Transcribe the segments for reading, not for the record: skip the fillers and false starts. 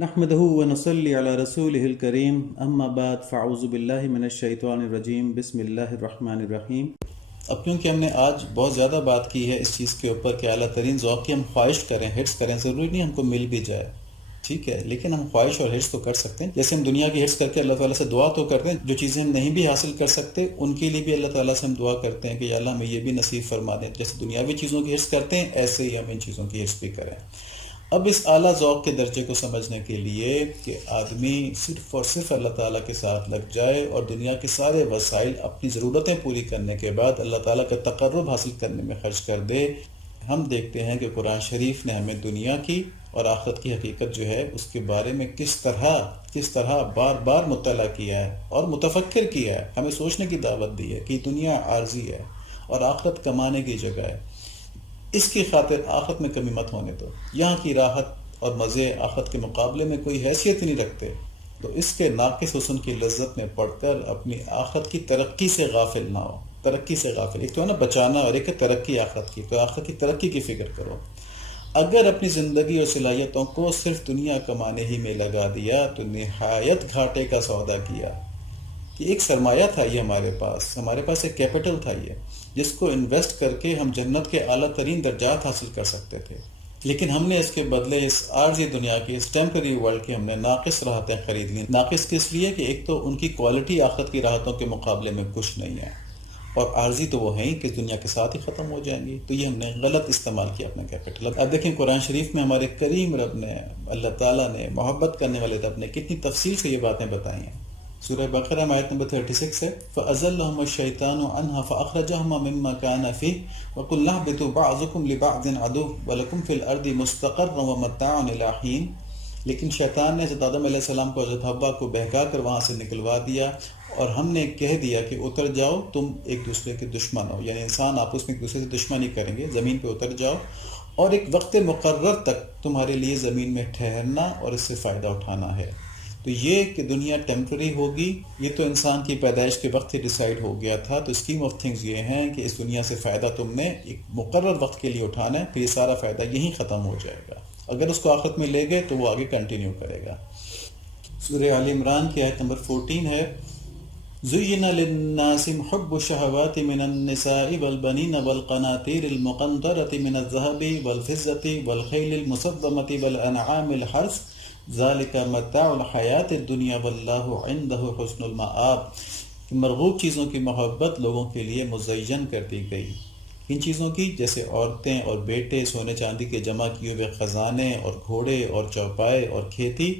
نحمده ونصلي على رسوله الكريم اما بعد فاعوذ باللہ من الشیطان الرجیم بسم اللہ الرحمن الرحیم۔ اب کیونکہ ہم نے آج بہت زیادہ بات کی ہے اس چیز کے اوپر کہ اعلیٰ ترین ذوق کی ہم خواہش کریں، ہٹس کریں، ضروری نہیں ہم کو مل بھی جائے، ٹھیک ہے، لیکن ہم خواہش اور ہٹس تو کر سکتے ہیں۔ جیسے ہم دنیا کی ہٹس کر کے اللہ تعالیٰ سے دعا تو کرتے ہیں، جو چیزیں ہم نہیں بھی حاصل کر سکتے ان کے لیے بھی اللہ تعالیٰ سے ہم دعا کرتے ہیں کہ یا اللہ ہمیں یہ بھی نصیب فرما دیں۔ جیسے دنیاوی چیزوں کی ہٹس کرتے ہیں ایسے ہی ہم ان چیزوں کی ہٹس بھی کریں۔ اب اس اعلیٰ ذوق کے درجے کو سمجھنے کے لیے کہ آدمی صرف اور صرف اللہ تعالیٰ کے ساتھ لگ جائے اور دنیا کے سارے وسائل اپنی ضرورتیں پوری کرنے کے بعد اللہ تعالیٰ کا تقرب حاصل کرنے میں خرچ کر دے، ہم دیکھتے ہیں کہ قرآن شریف نے ہمیں دنیا کی اور آخرت کی حقیقت جو ہے اس کے بارے میں کس طرح بار بار مطلع کیا ہے اور متفکر کیا ہے، ہمیں سوچنے کی دعوت دی ہے کہ دنیا عارضی ہے اور آخرت کمانے کی جگہ ہے، اس کی خاطر آخرت میں کمی مت ہونے دو، یہاں کی راحت اور مزے آخرت کے مقابلے میں کوئی حیثیت نہیں رکھتے، تو اس کے ناقص حسن کی لذت میں پڑھ کر اپنی آخرت کی ترقی سے غافل نہ ہو۔ ترقی سے غافل، ایک تو ہے نا بچانا اور ایک ہے ترقی آخرت کی، تو آخرت کی ترقی کی فکر کرو۔ اگر اپنی زندگی اور صلاحیتوں کو صرف دنیا کمانے ہی میں لگا دیا تو نہایت گھاٹے کا سودا کیا۔ کہ ایک سرمایہ تھا یہ ہمارے پاس ایک کیپٹل تھا یہ، جس کو انویسٹ کر کے ہم جنت کے اعلیٰ ترین درجات حاصل کر سکتے تھے، لیکن ہم نے اس کے بدلے اس عارضی دنیا کی، اس ٹیمپرری ورلڈ کی ہم نے ناقص راحتیں خرید لیں۔ ناقص کس لیے کہ ایک تو ان کی کوالٹی آخرت کی راحتوں کے مقابلے میں کچھ نہیں ہے، اور عارضی تو وہ ہیں کہ دنیا کے ساتھ ہی ختم ہو جائیں گی، تو یہ ہم نے غلط استعمال کیا اپنا کیپٹل۔ اب دیکھیں قرآن شریف میں ہمارے کریم رب نے، اللہ تعالیٰ نے، محبت کرنے والے رب نے کتنی تفصیل سے یہ باتیں بتائی ہیں۔ سورہ بقرہ میں آیت نمبر 36 ہے، فَأَزَلَّهُمُ الشَّيْطَانُ عَنْهَا فَأَخْرَجَهُمَا مِمَّا كَانَ فِيهِ وَقُلْنَا اهْبِطُوا بَعْضُكُمْ لِبَعْضٍ عَدُوٌّ وَلَكُمْ فِي الْأَرْضِ مُسْتَقَرٌّ وَمَتَاعٌ إِلَىٰ حِينٍ۔ لیکن شیطان نے حضرت آدم علیہ السلام کو حضرت حوا کو بہکا کر وہاں سے نکلوا دیا، اور ہم نے کہہ دیا کہ اتر جاؤ، تم ایک دوسرے کے دشمن ہو، یعنی انسان آپس میں ایک دوسرے سے دشمنی کریں گے، زمین پہ اتر جاؤ اور ایک وقت مقرر تک تمہارے لیے زمین میں ٹھہرنا اور اس سے فائدہ اٹھانا ہے۔ تو یہ کہ دنیا ٹیمپرری ہوگی، یہ تو انسان کی پیدائش کے وقت ہی ڈیسائیڈ ہو گیا تھا۔ تو اسکیم آف تھنگز یہ ہیں کہ اس دنیا سے فائدہ تم نے ایک مقرر وقت کے لیے اٹھانا ہے، پھر یہ سارا فائدہ یہیں ختم ہو جائے گا۔ اگر اس کو آخرت میں لے گئے تو وہ آگے کنٹینیو کرے گا۔ سورہ آل عمران کی آیت نمبر 14 ہے، زُيِّنَ لِلنَّاسِ حُبُّ الشَّهَوَاتِ مِنَ النِّسَاءِ وَالْبَنِينَ وَالْقَنَاطِيرِ الْمُقَنطَرَةِ مِنَ الذَّهَبِ وَالْفِضَّةِ وَالْخَيْلِ الْمُسَوَّمَةِ وَالْأَنْعَامِ الْحَرْثِ ذَلِكَ مَتَاعُ الْحَيَاةِ الدُّنْيَا وَاللَّهُ عِندَهُ حُسْنُ الْمَآبِ۔ کہ مرغوب چیزوں کی محبت لوگوں کے لیے مزین کر دی گئی۔ ان چیزوں کی جیسے عورتیں اور بیٹے، سونے چاندی کے جمع کیے ہوئے خزانے اور گھوڑے اور چوپائے اور کھیتی۔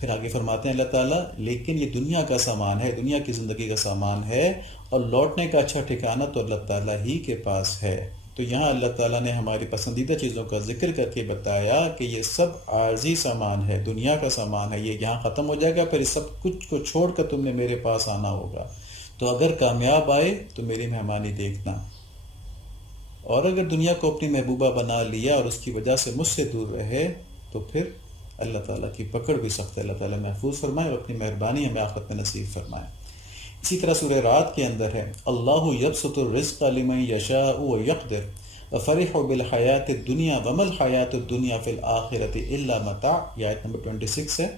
پھر آگے فرماتے ہیں اللہ تعالیٰ، لیکن یہ دنیا کا سامان ہے، دنیا کی زندگی کا سامان ہے، اور لوٹنے کا اچھا ٹھکانہ تو اللہ تعالیٰ ہی کے پاس ہے۔ تو یہاں اللہ تعالیٰ نے ہماری پسندیدہ چیزوں کا ذکر کر کے بتایا کہ یہ سب عارضی سامان ہے، دنیا کا سامان ہے، یہ یہاں ختم ہو جائے گا، پھر اس سب کچھ کو چھوڑ کر تم نے میرے پاس آنا ہوگا۔ تو اگر کامیاب آئے تو میری مہمانی دیکھنا، اور اگر دنیا کو اپنی محبوبہ بنا لیا اور اس کی وجہ سے مجھ سے دور رہے تو پھر اللہ تعالیٰ کی پکڑ بھی سخت ہے۔ اللہ تعالیٰ محفوظ فرمائے اور اپنی مہربانی ہمیں آخرت میں نصیب فرمائے۔ اسی طرح سورہ رعد کے اندر ہے، اللہ یبسط الرزق لمن یشاء ویقدر وفرحوا بالحیاۃ الدنیا وما الحیاۃ الدنیا فی الآخرۃ الا متاع۔ یہ آیت نمبر 26 ہے۔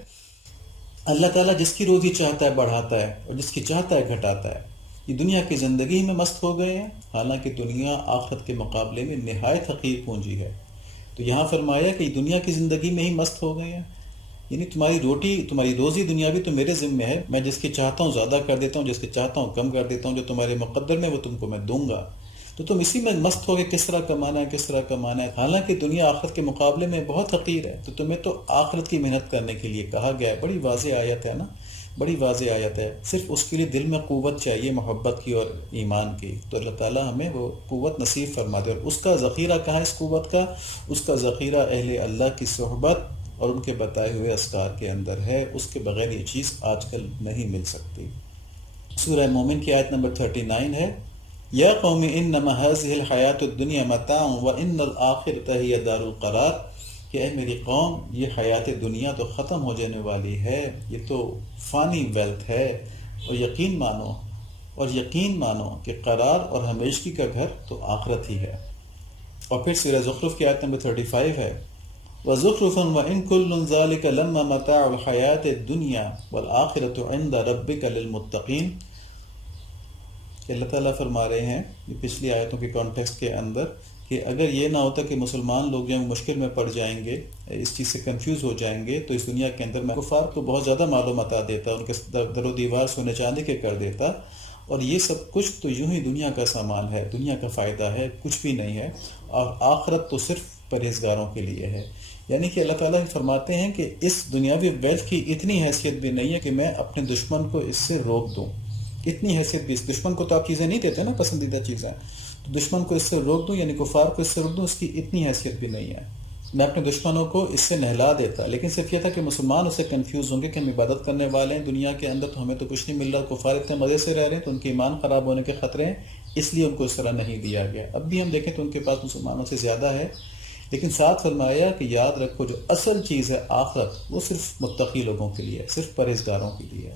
اللہ تعالیٰ جس کی روزی چاہتا ہے بڑھاتا ہے اور جس کی چاہتا ہے گھٹاتا ہے۔ یہ دنیا کی زندگی میں مست ہو گئے ہیں، حالانکہ دنیا آخرت کے مقابلے میں نہایت حقیر پونجی ہے۔ تو یہاں فرمایا کہ دنیا کی زندگی میں ہی مست ہو گئے ہیں، یعنی تمہاری روٹی، تمہاری روزی دنیاوی تو میرے ذمہ ہے، میں جس کی چاہتا ہوں زیادہ کر دیتا ہوں، جس کی چاہتا ہوں کم کر دیتا ہوں، جو تمہارے مقدر میں وہ تم کو میں دوں گا۔ تو تم اسی میں مست ہو گئے، کس طرح کمانا ہے، کس طرح کمانا ہے، حالانکہ دنیا آخرت کے مقابلے میں بہت حقیر ہے۔ تو تمہیں تو آخرت کی محنت کرنے کے لیے کہا گیا ہے۔ بڑی واضح آیت ہے نا، بڑی واضح آیت ہے۔ صرف اس کے لیے دل میں قوت چاہیے، محبت کی اور ایمان کی، تو اللہ تعالیٰ ہمیں وہ قوت نصیب فرما دے۔ اور اس کا ذخیرہ کہاں ہے اس قوت کا؟ اس کا ذخیرہ اہل اللہ کی صحبت اور ان کے بتائے ہوئے اذکار کے اندر ہے، اس کے بغیر یہ چیز آج کل نہیں مل سکتی۔ سورہ مومن کی آیت نمبر 39 ہے، یا قوم انما هذه الحیات الدنیا متاع وان الآخرۃ هی دار القرار۔ کہ اے میری قوم، یہ حیات دنیا تو ختم ہو جانے والی ہے، یہ تو فانی ویلتھ ہے، اور یقین مانو کہ قرار اور ہمیشگی کا گھر تو آخرت ہی ہے۔ اور پھر سورہ زخرف کی آیت نمبر 35 ہے، وزخرفا وإن كل ذلك لما متاع الحیات الدنیا والآخرۃ عند ربک للمتقین. کہ اللہ تعالیٰ فرما رہے ہیں یہ پچھلی آیتوں کے کانٹیکسٹ کے اندر کہ اگر یہ نہ ہوتا کہ مسلمان لوگ جو مشکل میں پڑ جائیں گے، اس چیز سے کنفیوز ہو جائیں گے، تو اس دنیا کے اندر میں کفار کو بہت زیادہ معلومات دیتا، ان کے در و دیوار سونے چاندی کے کر دیتا، اور یہ سب کچھ تو یوں ہی دنیا کا سامان ہے، دنیا کا فائدہ ہے، کچھ بھی نہیں ہے، اور آخرت تو صرف پرہیزگاروں کے لیے ہے. یعنی کہ اللہ تعالیٰ فرماتے ہیں کہ اس دنیاوی ویلتھ کی اتنی حیثیت بھی نہیں ہے کہ میں اپنے دشمن کو اس سے روک دوں. اتنی حیثیت بھی، اس دشمن کو تو آپ چیزیں نہیں دیتے نا، پسندیدہ چیزیں، تو دشمن کو اس سے روک دوں، یعنی کفار کو اس سے روک دوں، اس کی اتنی حیثیت بھی نہیں ہے. میں اپنے دشمنوں کو اس سے نہلا دیتا. لیکن صرف یہ تھا کہ مسلمان اسے کنفیوز ہوں گے کہ ہم عبادت کرنے والے ہیں دنیا کے اندر، تو ہمیں تو کچھ نہیں مل رہا، کفار اتنے مزے سے رہ رہے ہیں، تو ان کے ایمان خراب ہونے کے خطرے ہیں، اس لیے ان کو اس طرح نہیں دیا گیا. اب بھی ہم دیکھیں تو ان کے پاس مسلمانوں سے زیادہ ہے، لیکن ساتھ فرمایا کہ یاد رکھو جو اصل چیز ہے آخرت، وہ صرف متقی لوگوں کے لیے ہے، صرف پرہیزگاروں کے لیے ہے.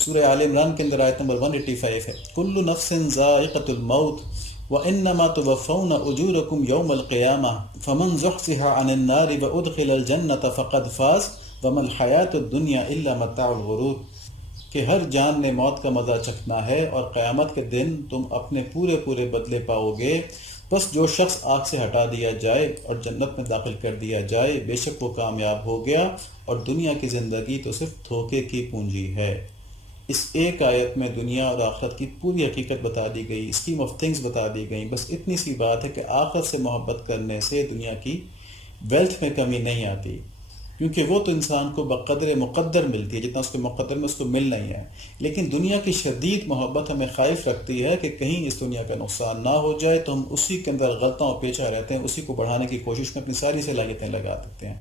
سورہ آل عمران کے اندر آیت نمبر 185 ہے، کل نفس ذائقۃ الموت وانما توفون اجورکم یوم القیامہ فمن زحزح عن النار وادخل الجنۃ فقد فاز وما الحیاۃ الدنیا الا متاع الغرور. کہ ہر جان نے موت کا مزہ چکھنا ہے اور قیامت کے دن تم اپنے پورے بدلے پاؤ گے. بس جو شخص آگ سے ہٹا دیا جائے اور جنت میں داخل کر دیا جائے، بے شک وہ کامیاب ہو گیا، اور دنیا کی زندگی تو صرف دھوکے کی پونجی ہے. اس ایک آیت میں دنیا اور آخرت کی پوری حقیقت بتا دی گئی، اسکیم آف تھنگز بتا دی گئی. بس اتنی سی بات ہے کہ آخرت سے محبت کرنے سے دنیا کی ویلتھ میں کمی نہیں آتی، کیونکہ وہ تو انسان کو بقدر مقدر ملتی ہے، جتنا اس کے مقدر میں اس کو مل نہیں ہے. لیکن دنیا کی شدید محبت ہمیں خائف رکھتی ہے کہ کہیں اس دنیا کا نقصان نہ ہو جائے، تو ہم اسی کے اندر غلطاں اور پیچھا رہتے ہیں، اسی کو بڑھانے کی کوشش میں اپنی ساری صلاحیتیں لگا دیتے ہیں.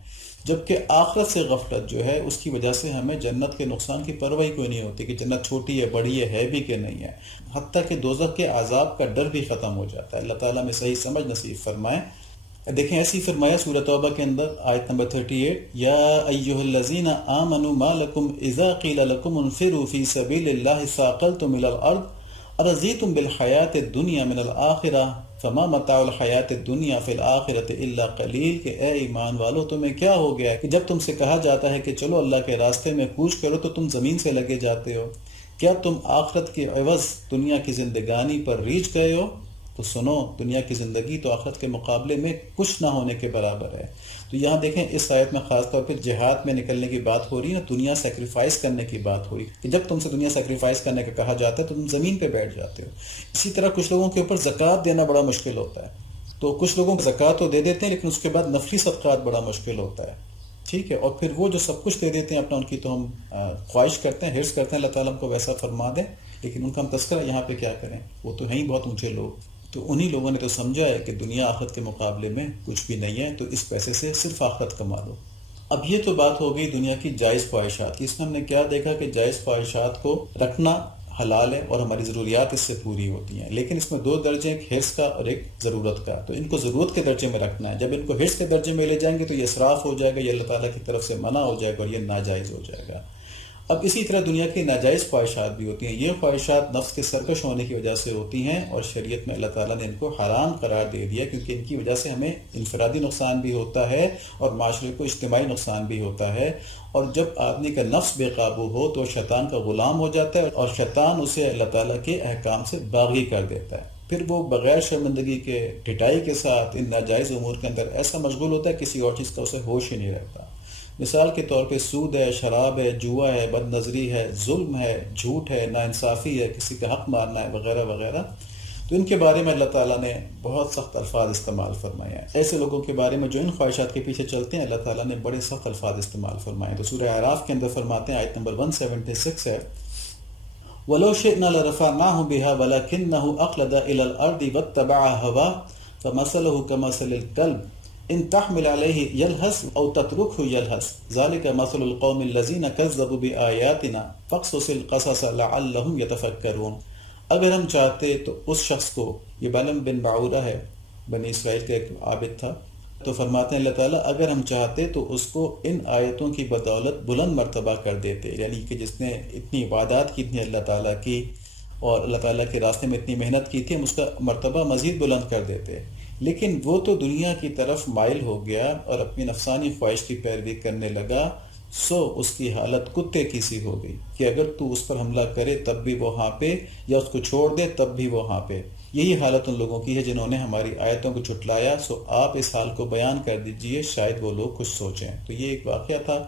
جبکہ آخرت سے غفلت جو ہے اس کی وجہ سے ہمیں جنت کے نقصان کی پرواہ کوئی نہیں ہوتی کہ جنت چھوٹی ہے، بڑی ہے بھی کہ نہیں ہے. حتیٰ کہ دوزخ کے عذاب کا ڈر بھی ختم ہو جاتا ہے. اللہ تعالیٰ میں صحیح سمجھ نصیب فرمائے. دیکھیں ایسی فرمایا سورہ توبہ کے اندر آیت نمبر 38، یا ایھا الذین آمنوا ما لکم اذا قیل لکم انفروا فی سبیل اللہ ثاقلتم الی الارض ارضیتم بالحیاۃ الدنیا من الآخرہ فما متاع الحیاۃ الدنیا فی الآخرۃ الا قلیل. کہ اے ایمان والو تمہیں کیا ہو گیا کہ جب تم سے کہا جاتا ہے کہ چلو اللہ کے راستے میں کوچ کرو تو تم زمین سے لگے جاتے ہو؟ کیا تم آخرت کے عوض دنیا کی زندگانی پر ریچھ گئے ہو؟ تو سنو، دنیا کی زندگی تو آخرت کے مقابلے میں کچھ نہ ہونے کے برابر ہے. تو یہاں دیکھیں اس آیت میں خاص طور پہ جہاد میں نکلنے کی بات ہو رہی ہے، دنیا سیکریفائز کرنے کی بات ہوئی کہ جب تم سے دنیا سیکریفائز کرنے کا کہا جاتا ہے تو تم زمین پہ بیٹھ جاتے ہو. اسی طرح کچھ لوگوں کے اوپر زکوٰۃ دینا بڑا مشکل ہوتا ہے، تو کچھ لوگوں کو زکوٰۃ تو دے دیتے ہیں لیکن اس کے بعد نفلی صدقات بڑا مشکل ہوتا ہے. ٹھیک ہے، اور پھر وہ جو سب کچھ دے دیتے ہیں اپنا، ان کی تو ہم خواہش کرتے ہیں، حرص کرتے ہیں اللہ تعالیٰ ہم کو ویسا فرما دیں، لیکن ان کا ہم تذکرہ یہاں پہ کیا کریں، وہ تو ہیں ہی بہت اونچے لوگ. تو انہی لوگوں نے تو سمجھا ہے کہ دنیا آخرت کے مقابلے میں کچھ بھی نہیں ہے، تو اس پیسے سے صرف آخرت کما لو. اب یہ تو بات ہو گئی دنیا کی جائز خواہشات کی. اس میں ہم نے کیا دیکھا کہ جائز خواہشات کو رکھنا حلال ہے اور ہماری ضروریات اس سے پوری ہوتی ہیں، لیکن اس میں دو درجے، ایک حرص کا اور ایک ضرورت کا. تو ان کو ضرورت کے درجے میں رکھنا ہے. جب ان کو حرص کے درجے میں لے جائیں گے تو یہ اسراف ہو جائے گا، یہ اللہ تعالیٰ کی طرف سے منع ہو جائے گا اور یہ ناجائز ہو جائے گا. اب اسی طرح دنیا کی ناجائز خواہشات بھی ہوتی ہیں. یہ خواہشات نفس کے سرکش ہونے کی وجہ سے ہوتی ہیں، اور شریعت میں اللہ تعالیٰ نے ان کو حرام قرار دے دیا، کیونکہ ان کی وجہ سے ہمیں انفرادی نقصان بھی ہوتا ہے اور معاشرے کو اجتماعی نقصان بھی ہوتا ہے. اور جب آدمی کا نفس بے قابو ہو تو شیطان کا غلام ہو جاتا ہے، اور شیطان اسے اللہ تعالیٰ کے احکام سے باغی کر دیتا ہے. پھر وہ بغیر شرمندگی کے ڈٹائی کے ساتھ ان ناجائز امور کے اندر ایسا مشغول ہوتا ہے کسی اور چیز کا اسے ہوش ہی نہیں رہتا. مثال کے طور پہ سود ہے، شراب ہے، جوا ہے، بد نظری ہے، ظلم ہے، جھوٹ ہے، ناانصافی ہے، کسی کا حق مارنا ہے، وغیرہ وغیرہ. تو ان کے بارے میں اللہ تعالیٰ نے بہت سخت الفاظ استعمال فرمائے ہیں. ایسے لوگوں کے بارے میں جو ان خواہشات کے پیچھے چلتے ہیں اللہ تعالیٰ نے بڑے سخت الفاظ استعمال فرمائے. تو سورہ اعراف کے اندر فرماتے ہیں، آیت نمبر 176 ہے، وَلَوْ شِئْنَا لَرَفَعْنَاهُ بِهَا وَلَكِنَّهُ أَخْلَدَ إِلَى الْأَرْضِ وَاتَّبَعَ هَوَاهُ فَمَثَلُهُ كَمَثَلِ الْكَلْبِ إِن تَحْمِلْ عَلَيْهِ يَلْهَثْ أَوْ تَتْرُكْهُ يَلْهَثْ ذَلِكَ مَثَلُ الْقَوْمِ الَّذِينَ كَذَّبُوا بِآيَاتِنَا فَاقْصُصِ الْقَصَصَ لَعَلَّهُمْ يَتَفَكَّرُونَ. اگر ہم چاہتے تو اس شخص کو، یہ بالم بن بعورہ ہے، بنی اسرائیل کا ایک عابد تھا، تو فرماتے ہیں اللہ تعالیٰ اگر ہم چاہتے تو اس کو ان آیتوں کی بدولت بلند مرتبہ کر دیتے، یعنی کہ جس نے اتنی عبادات کی تھی اللہ تعالیٰ کی اور اللہ تعالیٰ کے راستے میں اتنی محنت کی تھی، ہم اس کا مرتبہ مزید بلند کر دیتے. لیکن وہ تو دنیا کی طرف مائل ہو گیا اور اپنی نفسانی خواہش کی پیروی کرنے لگا، سو اس کی حالت کتے کی سی ہو گئی کہ اگر تو اس پر حملہ کرے تب بھی وہ ہانپے، یا اس کو چھوڑ دے تب بھی وہ ہانپے۔ یہی حالت ان لوگوں کی ہے جنہوں نے ہماری آیتوں کو جھٹلایا، سو آپ اس حال کو بیان کر دیجئے، شاید وہ لوگ کچھ سوچیں۔ تو یہ ایک واقعہ تھا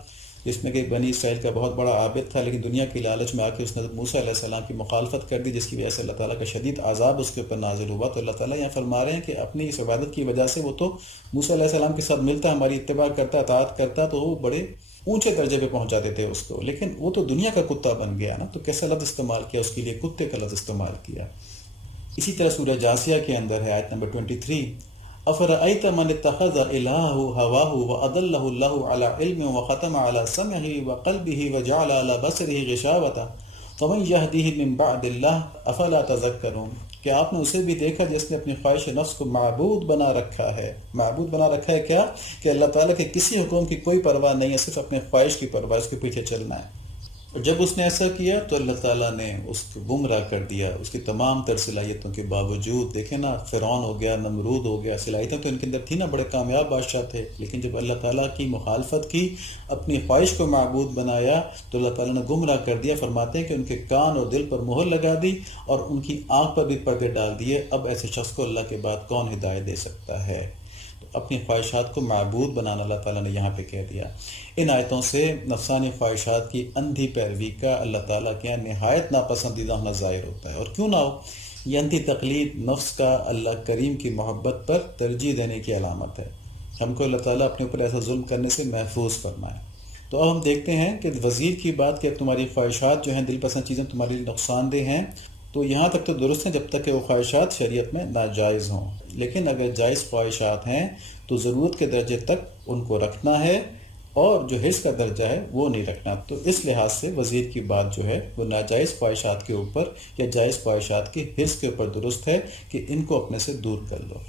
جس میں کہ بنی اسرائیل کا بہت بڑا عابد تھا، لیکن دنیا کی لالچ میں آ کے اس نے موسیٰ علیہ السلام کی مخالفت کر دی، جس کی وجہ سے اللہ تعالیٰ کا شدید عذاب اس کے اوپر نازل ہوا۔ تو اللہ تعالیٰ یہاں فرما رہے ہیں کہ اپنی اس عبادت کی وجہ سے وہ تو موسیٰ علیہ السلام کے ساتھ ملتا، ہماری اتباع کرتا، اطاعت کرتا، تو وہ بڑے اونچے درجے پہ پہنچا دیتے اس کو، لیکن وہ تو دنیا کا کتا بن گیا نا۔ تو کیسا لفظ استعمال کیا اس کے لیے؟ کتے کا لفظ استعمال کیا۔ اسی طرح سورہ جاثیہ کے اندر ہے آیت نمبر 23، افرأیت من اتخذ الہہ ہواہ واضلہ اللہ علی علم وختم علی سمعہ وقلبہ وجعل علی بصرہ غشاوۃ فمن یہدیہ من بعد اللہ افلا تذکرون۔ کہ آپ نے اسے بھی دیکھا جس نے اپنی خواہش نفس کو معبود بنا رکھا ہے۔ معبود بنا رکھا ہے کیا؟ کہ اللہ تعالیٰ کے کسی حکم کی کوئی پرواہ نہیں ہے، صرف اپنے خواہش کی پرواہ، اس کے پیچھے چلنا ہے۔ اور جب اس نے ایسا کیا تو اللہ تعالیٰ نے اس کو گمراہ کر دیا، اس کی تمام تر صلاحیتوں کے باوجود۔ دیکھیں نا، فرعون ہو گیا، نمرود ہو گیا، صلاحیتیں تو ان کے اندر تھی نا، بڑے کامیاب بادشاہ تھے، لیکن جب اللہ تعالیٰ کی مخالفت کی، اپنی خواہش کو معبود بنایا، تو اللہ تعالیٰ نے گمراہ کر دیا۔ فرماتے ہیں کہ ان کے کان اور دل پر مہر لگا دی اور ان کی آنکھ پر بھی پردے ڈال دیے۔ اب ایسے شخص کو اللہ کے بعد کون ہدایت دے سکتا ہے؟ اپنی خواہشات کو معبود بنانا اللہ تعالیٰ نے یہاں پہ کہہ دیا۔ ان آیتوں سے نفسانی خواہشات کی اندھی پیروی کا اللہ تعالیٰ کے یہاں نہایت ناپسندیدہ ہونا ظاہر ہوتا ہے، اور کیوں نہ ہو، یہ اندھی تقلید نفس کا اللہ کریم کی محبت پر ترجیح دینے کی علامت ہے۔ ہم کو اللہ تعالیٰ اپنے اوپر ایسا ظلم کرنے سے محفوظ فرمائے۔ تو اب ہم دیکھتے ہیں کہ وزیر کی بات کہ تمہاری خواہشات جو ہیں، دل پسند چیزیں تمہارے لیے نقصان دہ ہیں، تو یہاں تک تو درست ہیں جب تک کہ وہ خواہشات شریعت میں ناجائز ہوں، لیکن اگر جائز خواہشات ہیں تو ضرورت کے درجے تک ان کو رکھنا ہے، اور جو حرص کا درجہ ہے وہ نہیں رکھنا۔ تو اس لحاظ سے وزیر کی بات جو ہے وہ ناجائز خواہشات کے اوپر یا جائز خواہشات کی حرص کے اوپر درست ہے کہ ان کو اپنے سے دور کر لو۔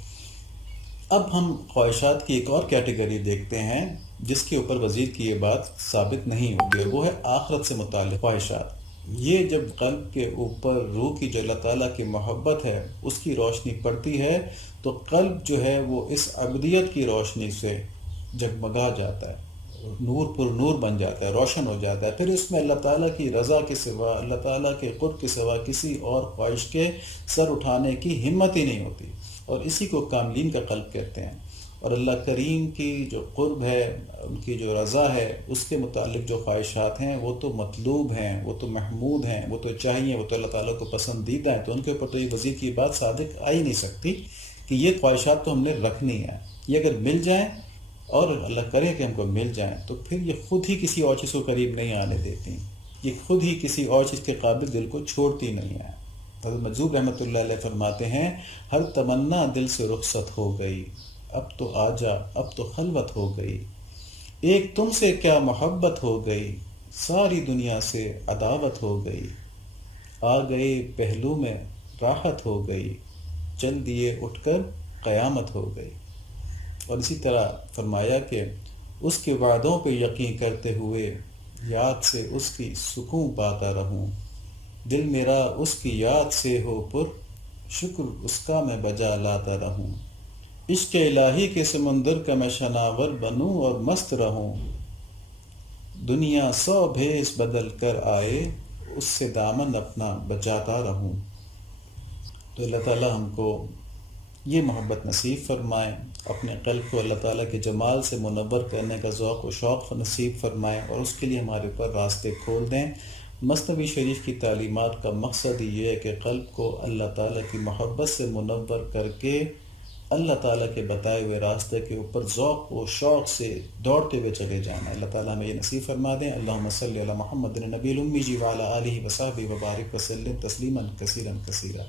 اب ہم خواہشات کی ایک اور کیٹیگری دیکھتے ہیں جس کے اوپر وزیر کی یہ بات ثابت نہیں ہوگی، وہ ہے آخرت سے متعلق خواہشات۔ یہ جب قلب کے اوپر روح کی جو اللہ تعالیٰ کی محبت ہے اس کی روشنی پڑتی ہے تو قلب جو ہے وہ اس عبدیت کی روشنی سے جگمگا جاتا ہے، نور پر نور بن جاتا ہے، روشن ہو جاتا ہے۔ پھر اس میں اللہ تعالیٰ کی رضا کے سوا، اللہ تعالیٰ کے قرب کے سوا کسی اور خواہش کے سر اٹھانے کی ہمت ہی نہیں ہوتی، اور اسی کو کاملین کا قلب کہتے ہیں۔ اور اللہ کریم کی جو قرب ہے، ان کی جو رضا ہے، اس کے متعلق جو خواہشات ہیں وہ تو مطلوب ہیں، وہ تو محمود ہیں، وہ تو چاہیے، وہ تو اللہ تعالیٰ کو پسندیدہ ہیں۔ تو ان کے اوپر تو یہ وزیر کی بات صادق آ ہی نہیں سکتی کہ یہ خواہشات تو ہم نے رکھنی ہے۔ یہ اگر مل جائیں، اور اللہ کرے کہ ہم کو مل جائیں، تو پھر یہ خود ہی کسی اور چیز کو قریب نہیں آنے دیتی، یہ خود ہی کسی اور چیز کے قابل دل کو چھوڑتی نہیں ہے۔ حضرت مجذوب رحمۃ اللہ علیہ فرماتے ہیں، ہر تمنا دل سے رخصت ہو گئی، اب تو آجا، اب تو خلوت ہو گئی، ایک تم سے کیا محبت ہو گئی، ساری دنیا سے عداوت ہو گئی، آ گئے پہلو میں راحت ہو گئی، چل دیے اٹھ کر قیامت ہو گئی۔ اور اسی طرح فرمایا کہ اس کے وعدوں پہ یقین کرتے ہوئے یاد سے اس کی سکون پاتا رہوں، دل میرا اس کی یاد سے ہو پر، شکر اس کا میں بجا لاتا رہوں، عشق الہی کے سمندر کا میں شناور بنوں اور مست رہوں، دنیا 100 بھیس بدل کر آئے، اس سے دامن اپنا بچاتا رہوں۔ تو اللہ تعالیٰ ہم کو یہ محبت نصیب فرمائے، اپنے قلب کو اللہ تعالیٰ کے جمال سے منور کرنے کا ذوق و شوق نصیب فرمائے، اور اس کے لیے ہمارے اوپر راستے کھول دیں۔ مثنوی شریف کی تعلیمات کا مقصد یہ ہے کہ قلب کو اللہ تعالیٰ کی محبت سے منور کر کے اللہ تعالیٰ کے بتائے ہوئے راستے کے اوپر ذوق و شوق سے دوڑتے ہوئے چلے جانا ہے۔ اللہ تعالیٰ ہمیں یہ نصیب فرما دیں۔ اللہم صلی علی محمد النبی الامی وعلی آلہ وصحبہ وبارک وسلم تسلیما کثیرا کثیرا۔